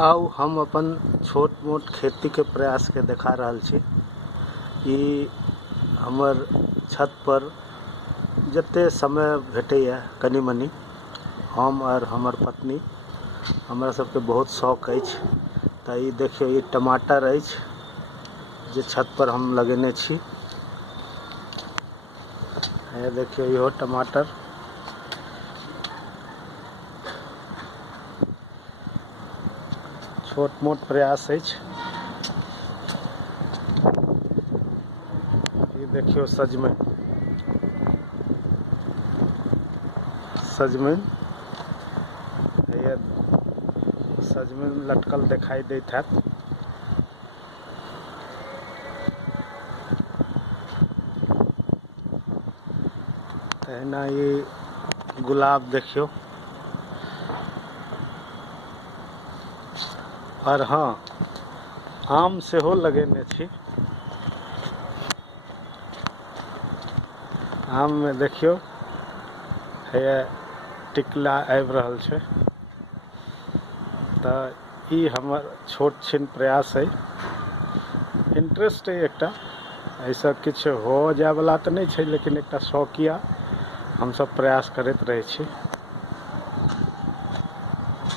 आउ हम अपन छोट मोट खेती के प्रयास के देखा रहल छी। ई हमर छत पर जते समय भेटैया कनी मनी हम और हमर पत्नी हमरा सबके बहुत शौक अछि। तऽ ई देखियो ई टमाटर अछि जे छत पर हम लगेने छी। ये देखियो इहो टमाटर छोट मोट प्रयास अछि। ये देखियो सजमनि ये सजमनि लटकल दिखाई देत हैत। तहिना ये गुलाब देखियो। और हाँ, आम सेहो लगेने छी। आम में देखियो है टिकला आबि रहल छै। तऽ ई हमर छोट छिन प्रयास है, इंटरेस्ट है एकटा। ऐसा किछु हो जाए वाला तऽ नहीं छै, लेकिन एकटा शौकिया हम सब प्रयास करैत रहै छी।